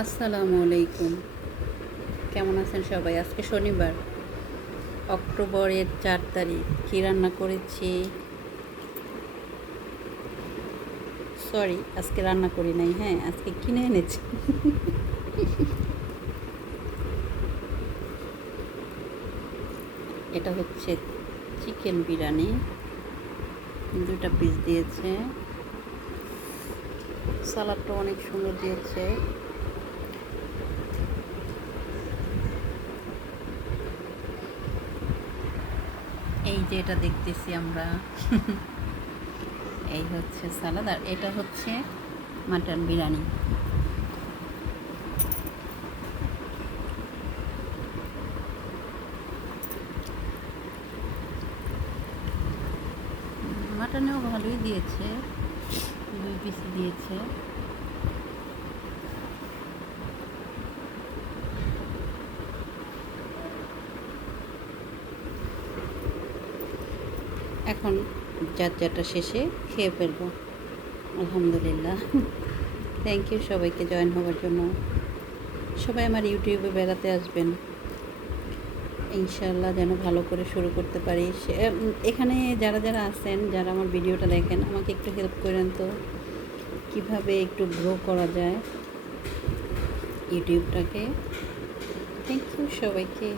আসসালামু আলাইকুম। কেমন আছেন সবাই? আজকে শনিবার, অক্টোবরের 4 তারিখ। কী রান্না করেছি? সরি, আজকে রান্না করি নাই। হ্যাঁ, আজকে কিনে এনেছি। এটা হচ্ছে চিকেন বিরিয়ানি, 2টা পিস দিয়েছে। সালাডটা অনেক সুন্দর দিয়েছে। এই যে এটা দেখতেছি আমরা, এই হচ্ছে সালাদ, আর এটা হচ্ছে মাটন বিরিয়ানি। মাটনেও ভালোই দিয়েছে, 2 পিস দিয়েছে। এখন যার যারটা শেষে খেয়ে ফেলবো। আলহামদুলিল্লাহ। থ্যাংক ইউ সবাইকে জয়েন হওয়ার জন্য। সবাই আমার ইউটিউবে বেড়াতে আসবেন, ইনশাআল্লাহ যেন ভালো করে শুরু করতে পারি। এখানে যারা যারা আছেন, যারা আমার ভিডিওটা দেখেন, আমাকে একটু হেল্প করেন তো, কিভাবে একটু গ্রো করা যায় ইউটিউবটাকে। থ্যাংক ইউ সবাইকে।